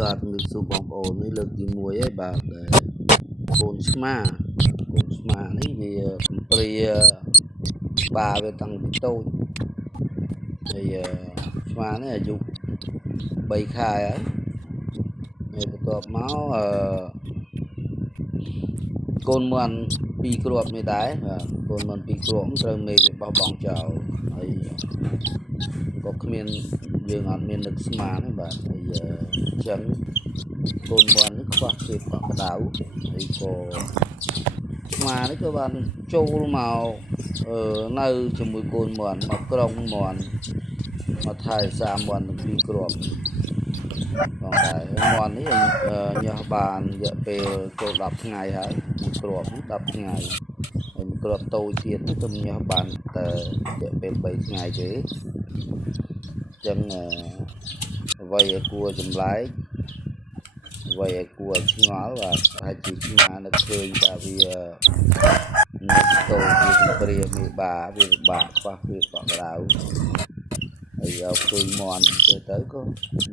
បាទជំរាបសួរបងប្អូននេះលើកទី1ហើយបាទកូនឆ្មានេះវាកំព្រាបាវាតាំងពីតូចហើយឆ្មានេះអាយុ3 ខែហើយបន្ទាប់មកកូនមាន់2គ្រាប់នេះដែរបាទកូនមាន់2គ្រាប់ត្រូវមេវាបោះបង់ចោលហើយក៏គ្មានយើងអត់មាននឹកស្មានទេបាទហើយអញ្ចឹងកូនមាន់នេះខ្វះភាពកក់ក្ដៅហើយក៏ស្មានេះក៏បានចូលមកនៅជាមួយកូនមាន់មកក្រុងមាន់មកថែសាមាន់ទាំងពីរគ្រាប់បងដែរមាន់នេះញាស់បានរយៈពេលចូល10ថ្ងៃហើយគ្រាប់10ថ្ងៃហើយមួយគ្រាប់តូចទៀតទៅញាស់បានតែរយៈពេល3ថ្ងៃទេអញ្ចឹងអ្វីឲ្យគួរចម្លែកអ្វីឲ្យគួរឆ្ងល់បាទហើយជាឆ្មានឹកឃើញថាវានៅតូចវាកំព្រាមេបាវាពិបាកខ្វះភាពកក់ក្ដៅហើយយកឃើញមាន់ទៅក៏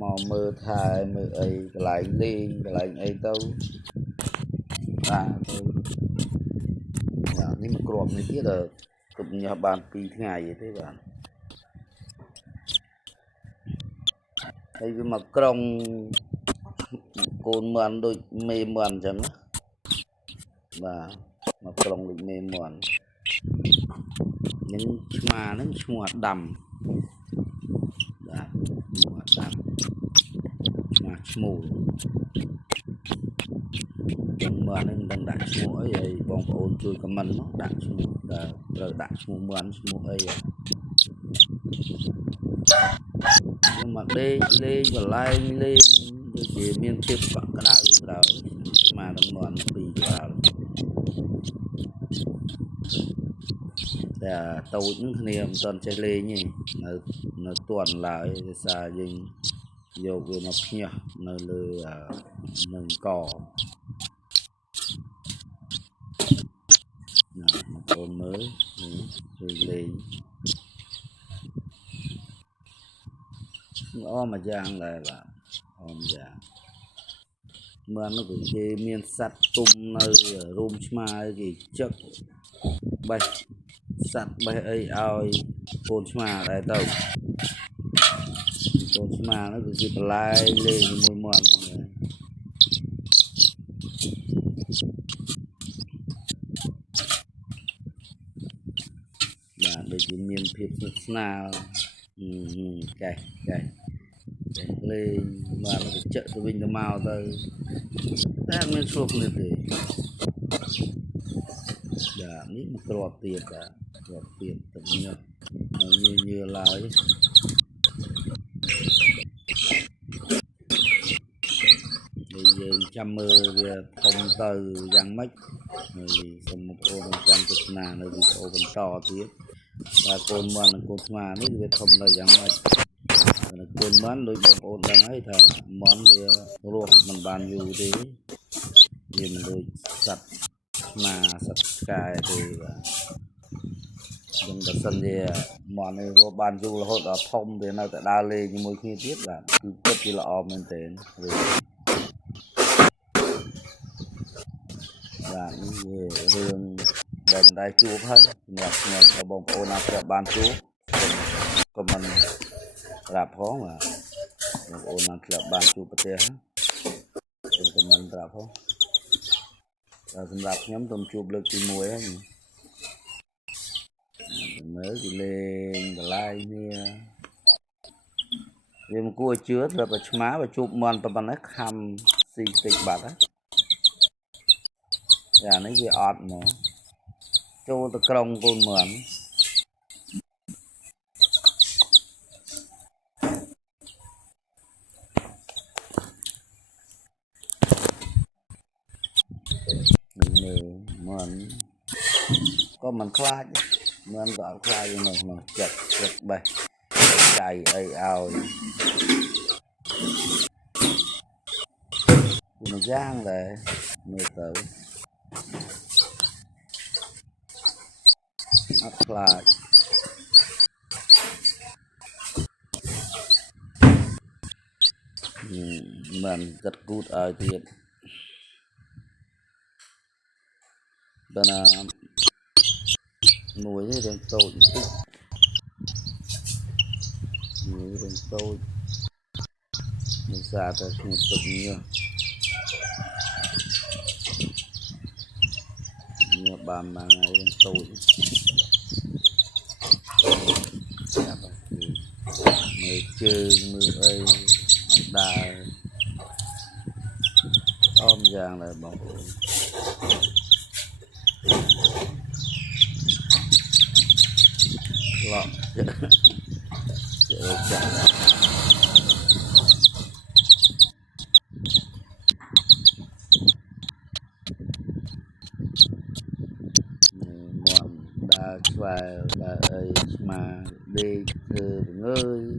មកមើលថែមើលអីកន្លែងលេងកន្លែងអីទៅបាទនេះមួយគ្រាប់នេះទៀតទុកញ៉ាំបាន2ថ្ងៃទេបាទហើយវាមកក្រុងកូនមាន់ដូចមេមាន់អញ្ចឹងបាទមកក្រុងដូចមេមាន់នឹងឆ្មាហ្នឹងឈ្មោះអាដាំបាទឈ្មោះអាដាំឆ្មាឈ្មោះទាំងមាន់ហ្នឹងមិនដឹងដាក់ឈ្មោះអីហើយបងប្អូនជួយខមមិនមកដាក់ឈ្មោះតើត្រូវដាក់ឈ្មោះមាន់ឈ្មោះអីមកលេងកន្លែងលេងដូចជាមានភាពកក់ក្ដៅដល់ស្មាទាំងមាន់ពីរក្បាលតែតូចហ្នឹងគ្នាមិនទាន់ចេះលេងទេនៅទាន់ឡើយដោយសារយើងយកវាមកភ្ញាស់នៅលើនឹងកណាមកកូនមើលលេងល្អមួយយ៉ាងដែរបាទអមយ៉ាងមើលនោះក៏គេមានសត្វទុំនៅរូមឆ្មាគេចឹកបេះសត្វបេះអីឲ្យកូនឆ្មាដែរទៅកូនឆ្មានោះគឺបន្លែងលេងជាមួយមាន់បាទដូចជាមានភាពស្និទ្ធស្នាលកែលេងបានទៅចឹកទៅវិញទៅមកទៅតែអត់មានឆ្លោះគ្នាទេបាទនេះមួយគ្រាប់ទៀតបាទគ្រាប់ទៀតទឹកញើសញើឡើយនេះយើងចាំមើលវាធំទៅយ៉ាងម៉េចហើយសូមបងប្អូនចាំទស្សនានៅវីដេអូបន្តទៀតបាទកូនមាន់និងកូនស្មានេះវាធំទៅយ៉ាងម៉េចកូនមាន់ដូចបងប្អូនដឹងហើយថាមាន់វារស់មិនបានយូរទេវាមិនដូចសត្វឆ្មាសត្វឆ្កែទេបាទយើងបើសិនជាមាន់នេះរស់បានយូររហូតដល់ធំវានៅតែដើរលេងជាមួយគ្នាទៀតបាទគឺពិតជាល្អមែនទែនបាទនេះវារឿងដែលមិនដែលជួបហើយសម្រាប់ខ្ញុំបើបងប្អូនណាធ្លាប់បានជួបក៏មិនប្រាប់ផងបាទបងប្អូនណាធ្លាប់បានជួបប្រទេសខ្ញុំក៏មិនប្រាប់ផងតែសម្រាប់ខ្ញុំទៅជួបលើកទី1ហើយមើលគេលេងកន្លែងនេះវាមិនគួរជឿស្រាប់តែឆ្មាបើជួបមាន់ប៉ុណ្ណេះខំស៊ីតិចបាត់ហ្នឹងនេះវាអត់មកចូលទៅក្រុងកូនមាន់មើលមាន់ក៏មិនខ្លាចមាន់ក៏អត់ខ្លាចនៅក្នុងចិត្តបេះចៃអីឲ្យមួយយ៉ាងដែរមើលទៅអត់ខ្លាច mình cắt cút ở tiền bên nuôi cái đường tôi nuôi đường tôi mình xả tới một tụi nhiều bàn mà ngày đường tôi mười chương mười ấy đài ôm giang là bóng lọ chả mòn đa xoài là ấy mà đi thử ngơi